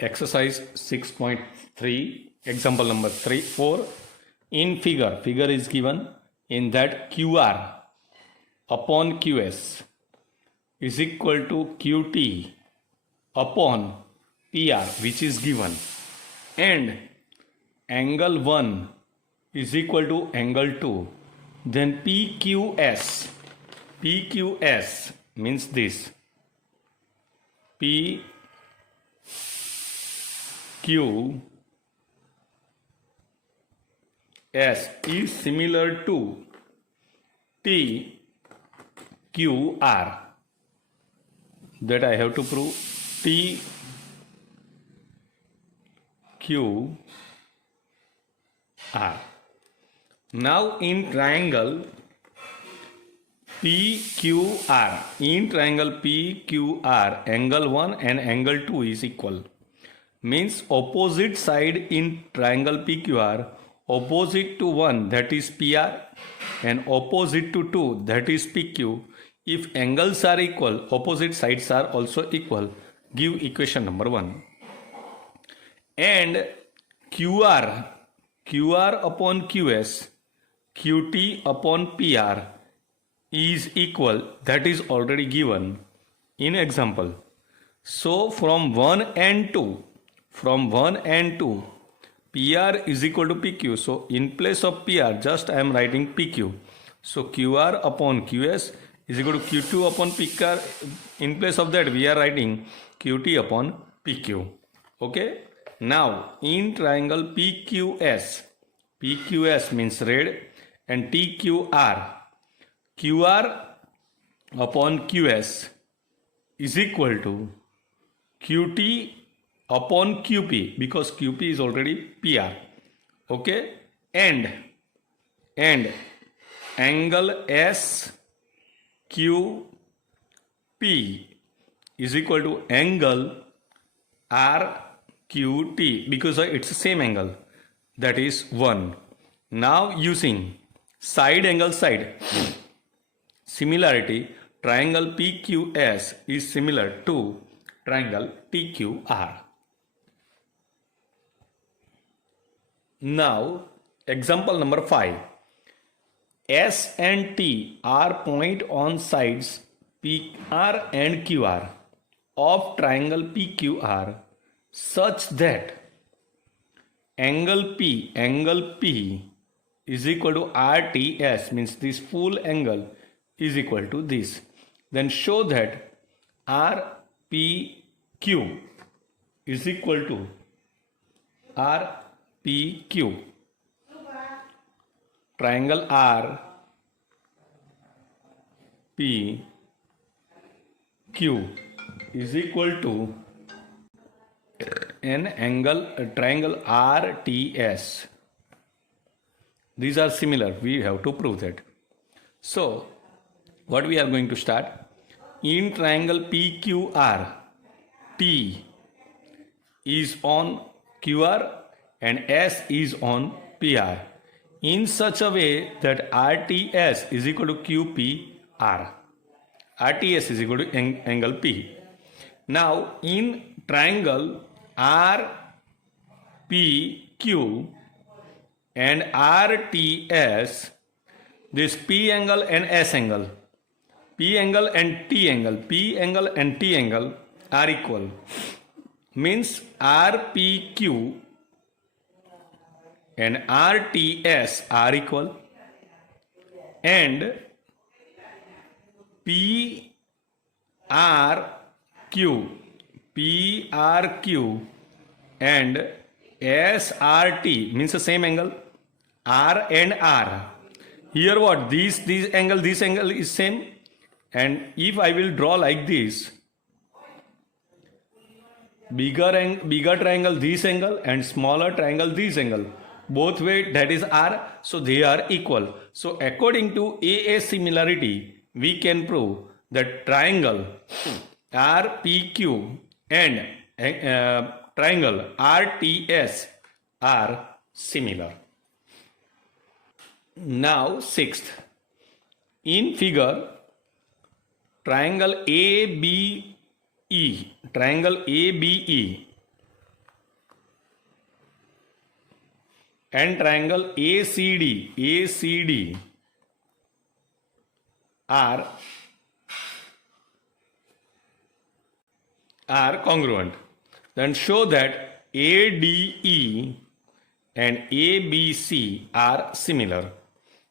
Exercise 6.3, example number 3, 4. In figure is given in that QR upon QS is equal to QT upon PR, which is given, and angle 1 is equal to angle 2. Then PQS means this: PQ S is similar to TQR. That I have to prove. TQR. Now in triangle PQR, angle 1 and angle 2 is equal. Means opposite side in triangle PQR, opposite to 1, that is PR, and opposite to 2, that is PQ. If angles are equal, opposite sides are also equal. Give equation number 1. And QR upon QS, QT upon PR is equal. That is already given in example. So from 1 and 2, PR is equal to PQ. So in place of PR, just I am writing PQ. So QR upon QS is equal to Q2 upon PR. In place of that, we are writing QT upon PQ. Okay. Now in triangle PQS means red, and TQR, QR upon QS is equal to QT upon QP, because QP is already PR. Okay. And angle SQP is equal to angle RQT, because it's the same angle, that is 1. Now using side similarity, triangle PQS is similar to triangle TQR. Now example number 5. S and T are point on sides PR and QR of triangle PQR such that angle P is equal to RTS, means this full angle is equal to this. Then show that RPQ is equal to RPQ. Triangle RPQ is equal to an angle, triangle RTS. These are similar. We have to prove that. So what we are going to start? In triangle PQR, T is on QR and S is on PR in such a way that RTS is equal to QPR. RTS is equal to angle P. Now in triangle RPQ and RTS, this P angle and S angle, P angle and T angle are equal. Means RPQ and RTS are equal, and PRQ and SRT means the same angle, R and R. Here what? This angle is same. And if I will draw like this, bigger triangle this angle and smaller triangle this angle, both way that is R, so they are equal. So according to AA similarity, we can prove that triangle RPQ and triangle RTS are similar. Now 6th, in figure triangle ABE and triangle ACD are congruent, then show that ADE and ABC are similar.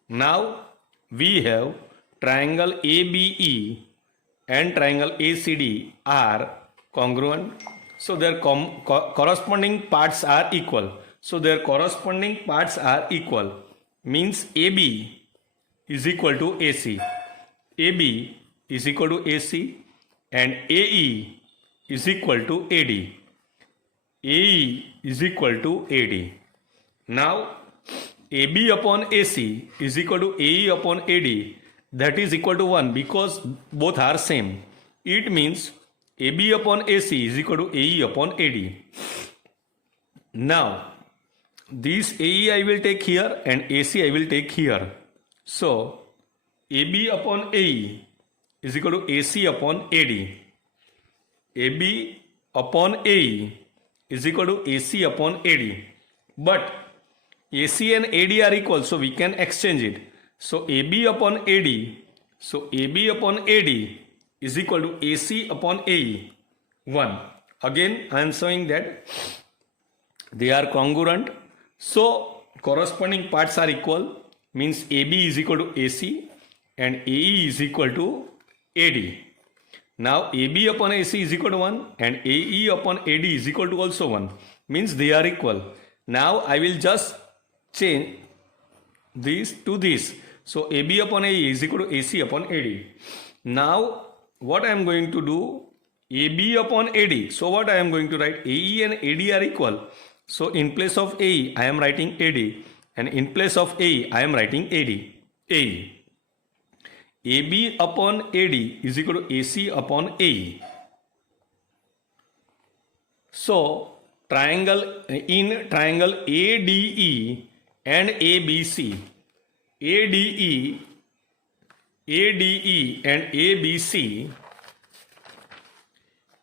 Now we have triangle ABE and triangle ACD are congruent. So their corresponding parts are equal. So their corresponding parts are equal. Means AB is equal to AC. AB is equal to AC and AE is equal to AD. AE is equal to AD. Now AB upon AC is equal to AE upon AD, that is equal to 1 because both are same. It means AB upon AC is equal to AE upon AD. Now this AE I will take here and AC I will take here. So AB upon AE is equal to AC upon AD. AB upon AE is equal to AC upon AD. But AC and AD are equal, so we can exchange it. So AB upon AD, so AB upon AD is equal to AC upon AE, 1. Again, I am showing that they are congruent. So corresponding parts are equal, means AB is equal to AC and AE is equal to AD. Now AB upon AC is equal to 1 and AE upon AD is equal to also 1, means they are equal. Now I will just change this to this. So AB upon AE is equal to AC upon AD. Now what I am going to do, AB upon AD. So what I am going to write, AE and AD are equal. So in place of AE I am writing AD and in place of AE I am writing AD. AE. AB upon AD is equal to AC upon AE. So in triangle ADE and ABC, ADE and ABC,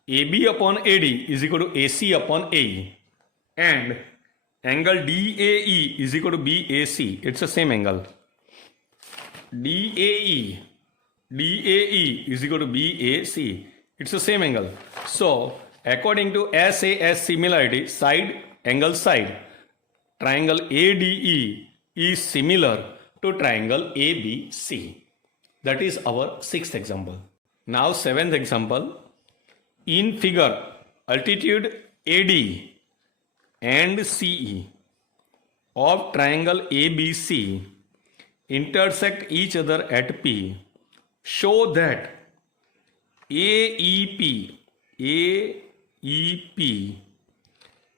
AB upon AD is equal to AC upon AE and angle DAE is equal to BAC. It's the same angle. DAE is equal to BAC. It's the same angle. So according to SAS similarity, angle side, triangle ADE is similar to triangle ABC. That is our 6th example. Now 7th example. In figure, altitude AD and CE of triangle ABC intersect each other at P. Show that AEP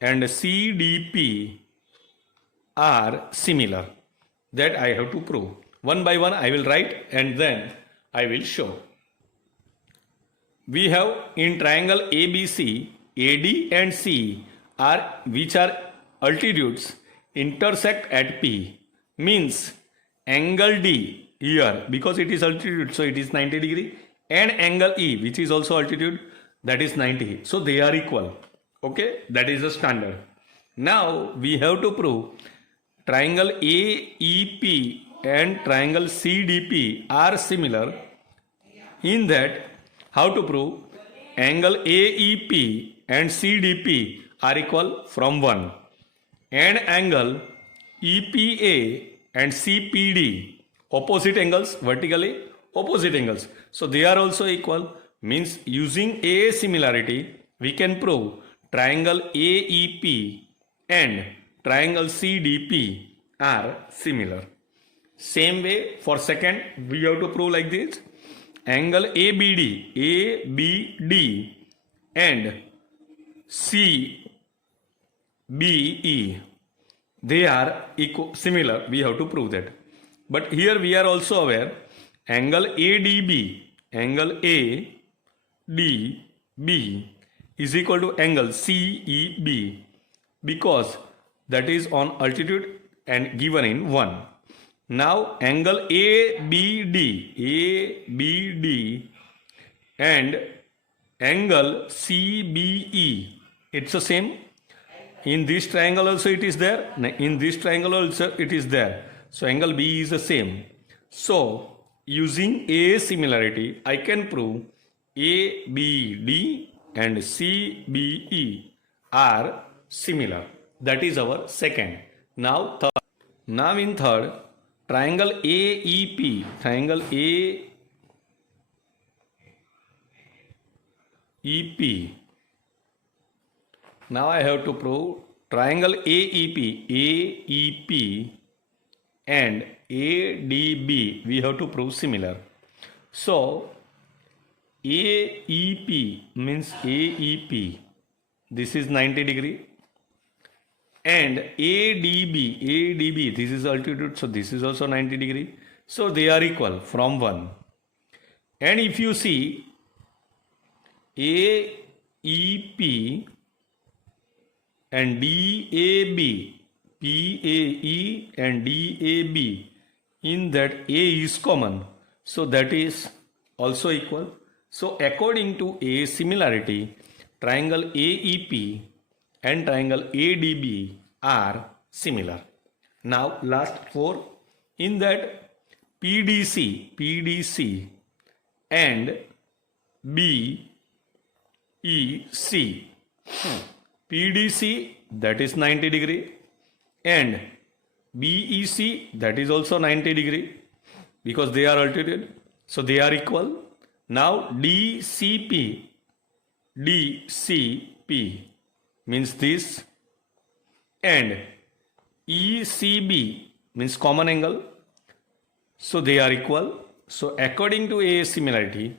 and CDP are similar. That I have to prove. One by one I will write and then I will show. We have in triangle ABC, AD and C which are altitudes intersect at P. Means angle D here, because it is altitude, so it is 90 degree, and angle E which is also altitude, that is 90. So they are equal. Okay, that is the standard. Now we have to prove triangle AEP and triangle CDP are similar. In that, how to prove angle AEP and CDP are equal from 1 and angle EPA and CPD, opposite angles, vertically opposite angles, so they are also equal. Means using AA similarity we can prove triangle AEP and triangle CDP are similar. Same way for second we have to prove like this. Angle ABD and CBE, they are similar. We have to prove that. But here we are also aware angle ADB is equal to angle CEB, because that is on altitude and given in 1. Now angle ABD and angle CBE, it's the same. In this triangle also it is there. In this triangle also it is there. So angle B is the same. So using A similarity, I can prove ABD and CBE are similar. That is our second. Now third. Now in third, triangle AEP. Triangle AEP. Now I have to prove triangle AEP and ADB. We have to prove similar. So AEP means AEP. This is 90 degree. And ADB, this is altitude, so this is also 90 degree. So they are equal from 1. And if you see AEP and DAB, PAE and DAB, in that A is common, so that is also equal. So according to A similarity, triangle AEP and triangle ADB are similar. Now last 4, in that PDC and BEC. PDC, that is 90 degree, and BEC, that is also 90 degree, because they are altitude, so they are equal. Now DCP means this, and ECB means common angle, so they are equal. So according to A similarity,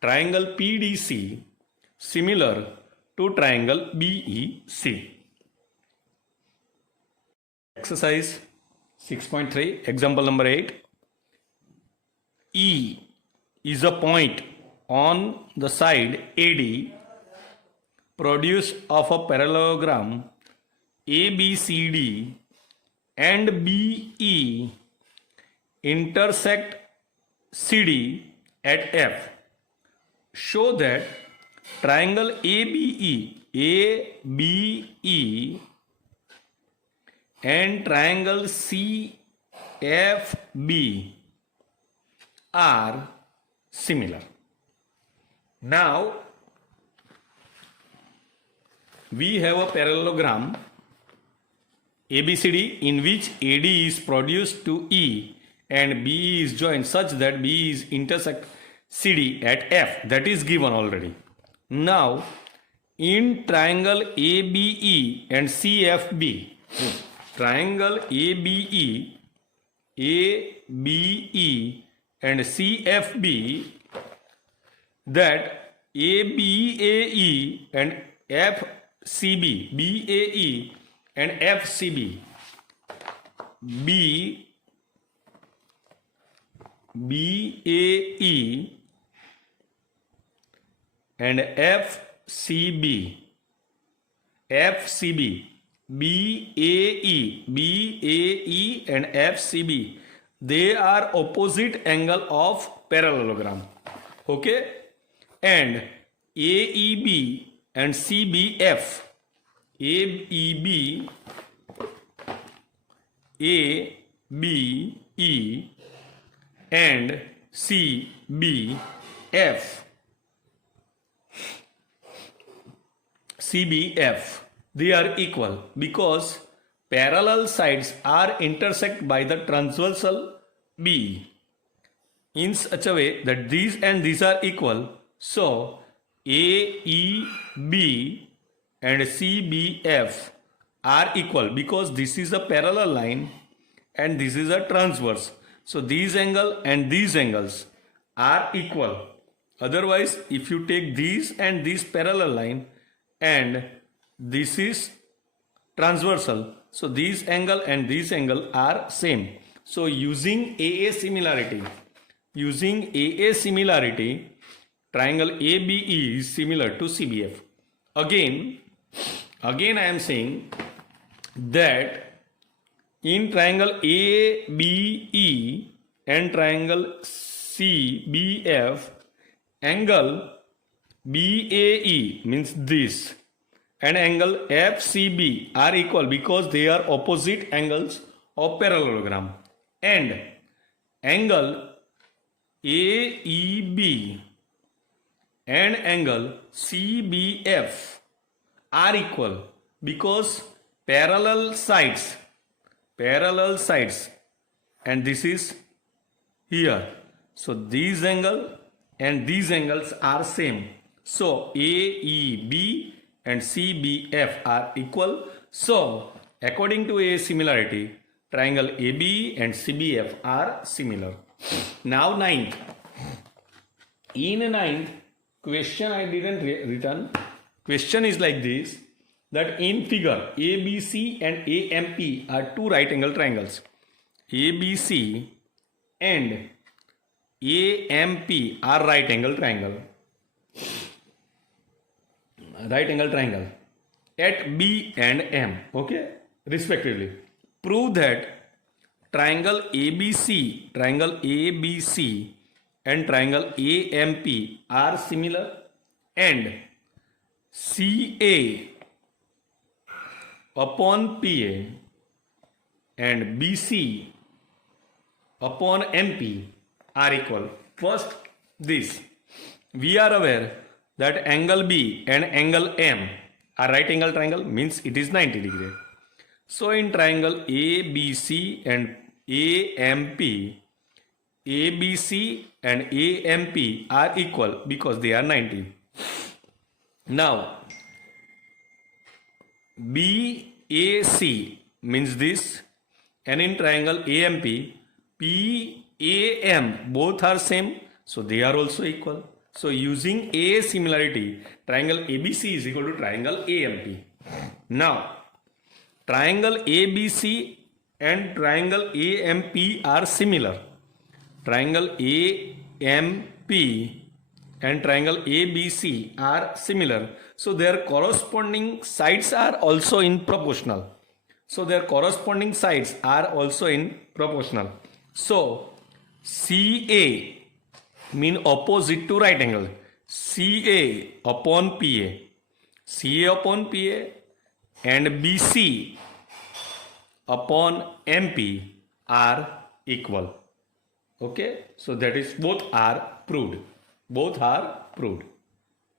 triangle PDC similar to triangle BEC. Exercise 6.3, example number 8. E is a point on the side AD produced of a parallelogram ABCD and BE intersect CD at F. Show that triangle ABE and triangle CFB are similar. Now we have a parallelogram ABCD in which AD is produced to E and BE is joined such that BE is intersect CD at F. That is given already. Now in triangle ABE and CFB, triangle ABE and CFB, that ABAE and FCB, BAE and FCB, BAE and FCB, BAE and FCB, they are opposite angle of parallelogram. Okay? And AEB and CBF, AEB, ABE and CBF, they are equal because parallel sides are intersect by the transversal B in such a way that these and these are equal. So AEB and CBF are equal because this is a parallel line and this is a transverse. So these angle and these angles are equal. Otherwise, if you take these and this parallel line and this is transversal, so these angle and this angle are same. So using AA similarity, triangle ABE is similar to CBF. Again I am saying that in triangle ABE and triangle CBF, angle BAE means this, and angle FCB are equal because they are opposite angles of parallelogram, and angle AEB and angle CBF are equal because parallel sides, and this is here. So these angle and these angles are same. So AEB and CBF are equal. So according to a similarity, triangle AB and CBF are similar. Now ninth. In ninth question I didn't written. Question is like this, that in figure ABC and AMP are two right angle triangles. ABC and AMP are right angle triangle at B and M, okay, respectively. Prove that triangle ABC and triangle AMP are similar, and CA upon PA and BC upon MP are equal. First, this. We are aware that angle B and angle M are right angle triangle, means it is 90 degree. So in triangle ABC and AMP, ABC and AMP are equal because they are 90. Now BAC means this, and in triangle AMP, PAM both are same, so they are also equal. So using A similarity, triangle ABC is equal to triangle AMP. Now triangle ABC and triangle AMP are similar. Triangle AMP and triangle ABC are similar. So their corresponding sides are also in proportional. So CA mean opposite to right angle. CA upon PA and BC upon MP are equal. Okay, so that is both are proved.